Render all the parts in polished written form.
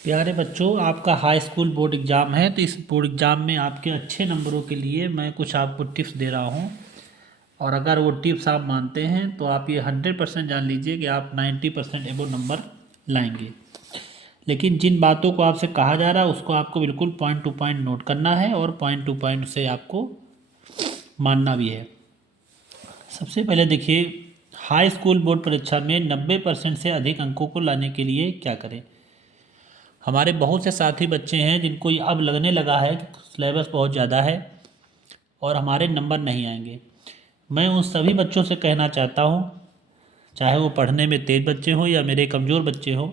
प्यारे बच्चों, आपका हाई स्कूल बोर्ड एग्ज़ाम है। तो इस बोर्ड एग्ज़ाम में आपके अच्छे नंबरों के लिए मैं कुछ आपको टिप्स दे रहा हूँ। और अगर वो टिप्स आप मानते हैं तो आप ये 100% जान लीजिए कि आप 90% एबो नंबर लाएंगे। लेकिन जिन बातों को आपसे कहा जा रहा है उसको आपको बिल्कुल पॉइंट टू पॉइंट नोट करना है और पॉइंट टू पॉइंट से आपको मानना भी है। सबसे पहले देखिए, हाई स्कूल बोर्ड परीक्षा में 90% से अधिक अंकों को लाने के लिए क्या करें। हमारे बहुत से साथी बच्चे हैं जिनको ये अब लगने लगा है कि सिलेबस बहुत ज़्यादा है और हमारे नंबर नहीं आएंगे। मैं उन सभी बच्चों से कहना चाहता हूँ, चाहे वो पढ़ने में तेज़ बच्चे हों या मेरे कमज़ोर बच्चे हों,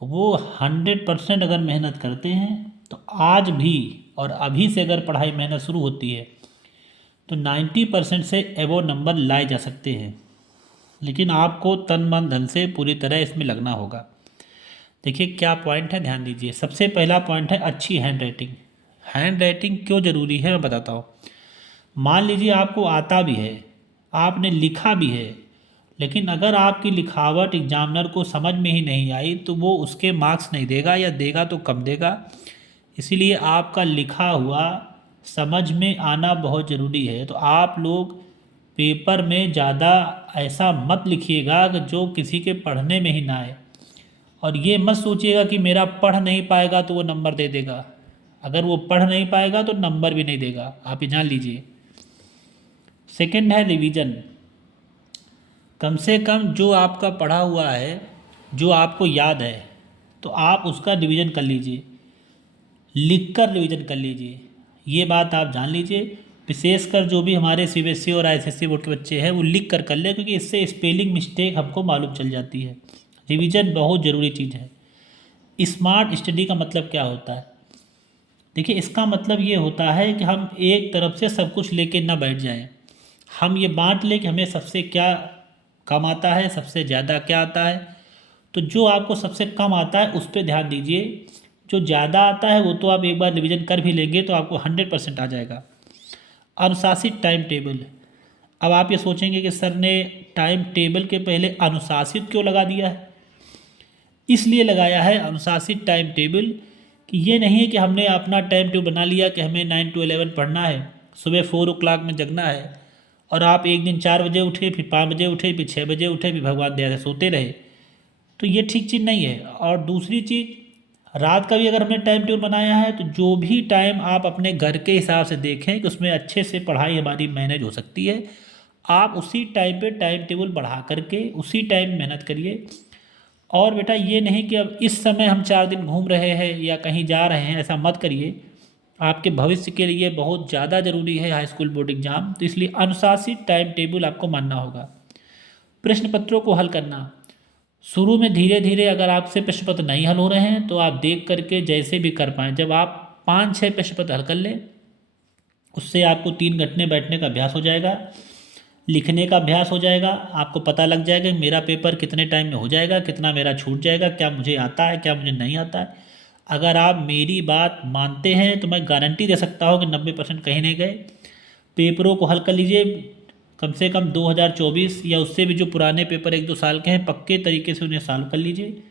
वो 100% अगर मेहनत करते हैं तो आज भी और अभी से अगर पढ़ाई मेहनत शुरू होती है तो 90% से एबो नंबर लाए जा सकते हैं। लेकिन आपको तन मन धन से पूरी तरह इसमें लगना होगा। देखिए क्या पॉइंट है, ध्यान दीजिए। सबसे पहला पॉइंट है अच्छी हैंड राइटिंग। हैंड राइटिंग क्यों ज़रूरी है मैं बताता हूँ। मान लीजिए आपको आता भी है, आपने लिखा भी है, लेकिन अगर आपकी लिखावट एग्जामिनर को समझ में ही नहीं आई तो वो उसके मार्क्स नहीं देगा, या देगा तो कम देगा। इसीलिए आपका लिखा हुआ समझ में आना बहुत ज़रूरी है। तो आप लोग पेपर में ज़्यादा ऐसा मत लिखिएगा कि जो किसी के पढ़ने में ही ना आए। और ये मत सोचिएगा कि मेरा पढ़ नहीं पाएगा तो वो नंबर दे देगा। अगर वो पढ़ नहीं पाएगा तो नंबर भी नहीं देगा, आप ये जान लीजिए। सेकंड है रिवीजन। कम से कम जो आपका पढ़ा हुआ है, जो आपको याद है, तो आप उसका रिवीजन कर लीजिए, लिख कर रिवीजन कर लीजिए। ये बात आप जान लीजिए। विशेषकर जो भी हमारे सीबीएसई और आईसीएसई बोर्ड के बच्चे हैं वो लिख कर ले, क्योंकि इससे स्पेलिंग मिस्टेक हमको मालूम चल जाती है। रिवीजन बहुत ज़रूरी चीज़ है। स्मार्ट स्टडी का मतलब क्या होता है? देखिए, इसका मतलब ये होता है कि हम एक तरफ से सब कुछ लेके ना बैठ जाएं। हम ये बांट लें कि हमें सबसे क्या कम आता है, सबसे ज़्यादा क्या आता है। तो जो आपको सबसे कम आता है उस पर ध्यान दीजिए। जो ज़्यादा आता है वो तो आप एक बार रिवीजन कर भी लेंगे तो आपको 100% आ जाएगा। अनुशासित टाइम टेबल। अब आप ये सोचेंगे कि सर ने टाइम टेबल के पहले अनुशासित क्यों लगा दिया है। इसलिए लगाया है अनुशासित टाइम टेबल कि ये नहीं है कि हमने अपना टाइम टेबल बना लिया कि हमें 9 to 11 पढ़ना है, सुबह 4 o'clock में जगना है, और आप एक दिन 4 बजे उठे, फिर 5 बजे उठे, फिर 6 बजे उठे, फिर भगवान दया से सोते रहे। तो ये ठीक चीज़ नहीं है। और दूसरी चीज़, रात का भी अगर हमने टाइम टेबल बनाया है तो जो भी टाइम आप अपने घर के हिसाब से देखें कि उसमें अच्छे से पढ़ाई हमारी मैनेज हो सकती है, आप उसी टाइम पे टाइम टेबल बढ़ा करके उसी टाइम मेहनत करिए। और बेटा ये नहीं कि अब इस समय हम 4 दिन घूम रहे हैं या कहीं जा रहे हैं, ऐसा मत करिए। आपके भविष्य के लिए बहुत ज़्यादा ज़रूरी है हाई स्कूल बोर्ड एग्जाम, तो इसलिए अनुशासित टाइम टेबल आपको मानना होगा। प्रश्न पत्रों को हल करना। शुरू में धीरे धीरे अगर आपसे प्रश्न पत्र नहीं हल हो रहे हैं तो आप देख करके जैसे भी कर पाएँ, जब आप 5-6 प्रश्न पत्र हल कर लें उससे आपको 3 घंटे बैठने का अभ्यास हो जाएगा, लिखने का अभ्यास हो जाएगा। आपको पता लग जाएगा कि मेरा पेपर कितने टाइम में हो जाएगा, कितना मेरा छूट जाएगा, क्या मुझे आता है, क्या मुझे नहीं आता है। अगर आप मेरी बात मानते हैं तो मैं गारंटी दे सकता हूँ कि 90% कहीं नहीं गए। पेपरों को हल कर लीजिए। कम से कम 2024 या उससे भी जो पुराने पेपर 1-2 साल के हैं, पक्के तरीके से उन्हें सॉल्व कर लीजिए।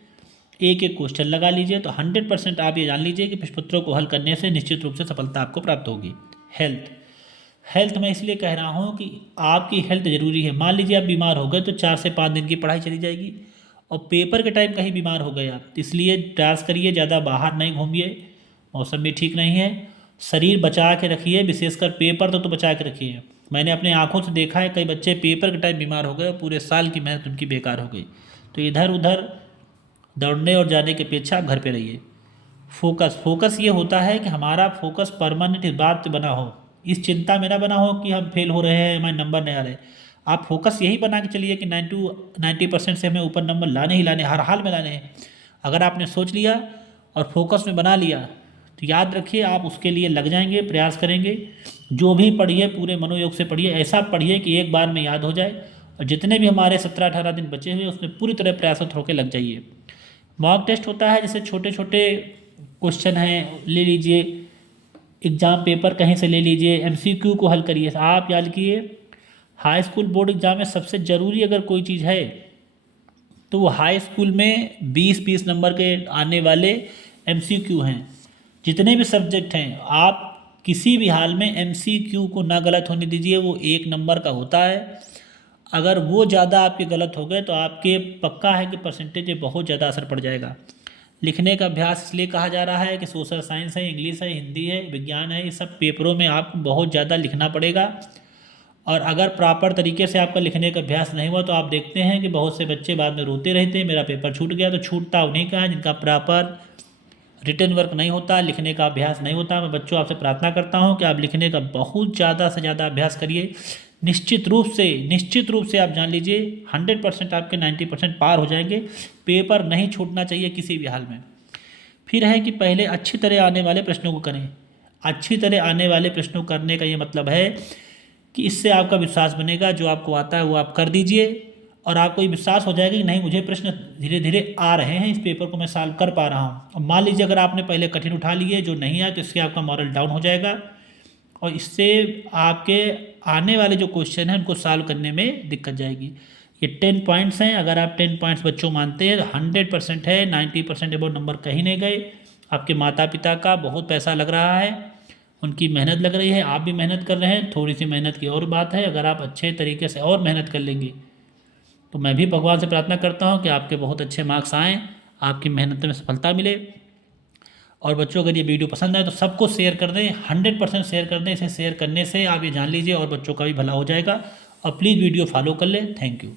एक एक क्वेश्चन लगा लीजिए, तो 100% आप ये जान लीजिए कि प्रश्न पत्रों को हल करने से निश्चित रूप से सफलता आपको प्राप्त होगी। हेल्थ। हेल्थ मैं इसलिए कह रहा हूँ कि आपकी हेल्थ ज़रूरी है। मान लीजिए आप बीमार हो गए तो 4 से 5 दिन की पढ़ाई चली जाएगी। और पेपर के टाइम कहीं बीमार हो गए आप, तो इसलिए प्रयास करिए ज़्यादा बाहर नहीं घूमिए, मौसम भी ठीक नहीं है। शरीर बचा के रखिए, विशेषकर पेपर तो बचा के रखिए। मैंने अपने आंखों से देखा है कई बच्चे पेपर के टाइम बीमार हो गए और पूरे साल की मेहनत उनकी बेकार हो गई। तो इधर उधर दौड़ने और जाने की अपेक्षा आप घर पे रहिए। फोकस। फोकस ये होता है कि हमारा फोकस परमानेंट इस बात पे बना हो, इस चिंता में ना बना हो कि हम फेल हो रहे हैं, हमारे नंबर नहीं आ रहे। आप फोकस यही बना के चलिए कि 90% से हमें ऊपर नंबर लाने ही लाने, हर हाल में लाने हैं। अगर आपने सोच लिया और फोकस में बना लिया तो याद रखिए आप उसके लिए लग जाएंगे, प्रयास करेंगे। जो भी पढ़िए पूरे मनोयोग से पढ़िए, ऐसा पढ़िए कि एक बार में याद हो जाए। और जितने भी हमारे 17-18 दिन बचे हुए उसमें पूरी तरह प्रयासरत होकर लग जाइए। मॉक टेस्ट होता है, जैसे छोटे छोटे क्वेश्चन हैं ले लीजिए, एग्ज़ाम पेपर कहीं से ले लीजिए, एमसीक्यू को हल करिए। आप याद कीजिए, हाई स्कूल बोर्ड एग्ज़ाम में सबसे ज़रूरी अगर कोई चीज़ है तो वो हाई स्कूल में 20-20 नंबर के आने वाले एमसीक्यू हैं। जितने भी सब्जेक्ट हैं आप किसी भी हाल में एमसीक्यू को ना गलत होने दीजिए, वो 1 नंबर का होता है। अगर वो ज़्यादा आपके गलत हो गए तो आपके पक्का है कि परसेंटेज पे बहुत ज़्यादा असर पड़ जाएगा। लिखने का अभ्यास इसलिए कहा जा रहा है कि सोशल साइंस है, इंग्लिश है, हिंदी है, विज्ञान है, ये सब पेपरों में आपको बहुत ज़्यादा लिखना पड़ेगा। और अगर प्रॉपर तरीके से आपका लिखने का अभ्यास नहीं हुआ तो आप देखते हैं कि बहुत से बच्चे बाद में रोते रहते हैं, मेरा पेपर छूट गया। तो छूटता उन्हीं का है जिनका प्रॉपर रिटन वर्क नहीं होता, लिखने का अभ्यास नहीं होता। मैं बच्चों आपसे प्रार्थना करता हूं कि आप लिखने का बहुत ज़्यादा से ज़्यादा अभ्यास करिए। निश्चित रूप से आप जान लीजिए 100% आपके 90% पार हो जाएंगे। पेपर नहीं छूटना चाहिए किसी भी हाल में। फिर है कि पहले अच्छी तरह आने वाले प्रश्नों को करें। अच्छी तरह आने वाले प्रश्नों करने का ये मतलब है कि इससे आपका विश्वास बनेगा, जो आपको आता है वो आप कर दीजिए और आपको ये विश्वास हो जाएगा कि नहीं, मुझे प्रश्न धीरे धीरे आ रहे हैं, इस पेपर को मैं सॉल्व कर पा रहा हूँ। अब मान लीजिए अगर आपने पहले कठिन उठा लिए, जो नहीं आए, तो इससे आपका मॉरल डाउन हो जाएगा और इससे आपके आने वाले जो क्वेश्चन हैं उनको सॉल्व करने में दिक्कत जाएगी। ये 10 पॉइंट्स हैं। अगर आप 10 पॉइंट्स बच्चों मानते हैं तो 100% है, 90% अबाउट नंबर कहीं नहीं गए। आपके माता पिता का बहुत पैसा लग रहा है, उनकी मेहनत लग रही है, आप भी मेहनत कर रहे हैं। थोड़ी सी मेहनत की और बात है, अगर आप अच्छे तरीके से और मेहनत कर लेंगे तो मैं भी भगवान से प्रार्थना करता हूँ कि आपके बहुत अच्छे मार्क्स आएँ, आपकी मेहनत में सफलता मिले। और बच्चों अगर ये वीडियो पसंद आए तो सबको शेयर कर दें, 100% शेयर कर दें। इसे शेयर करने से आप ये जान लीजिए और बच्चों का भी भला हो जाएगा। और प्लीज़ वीडियो फॉलो कर लें। Thank you.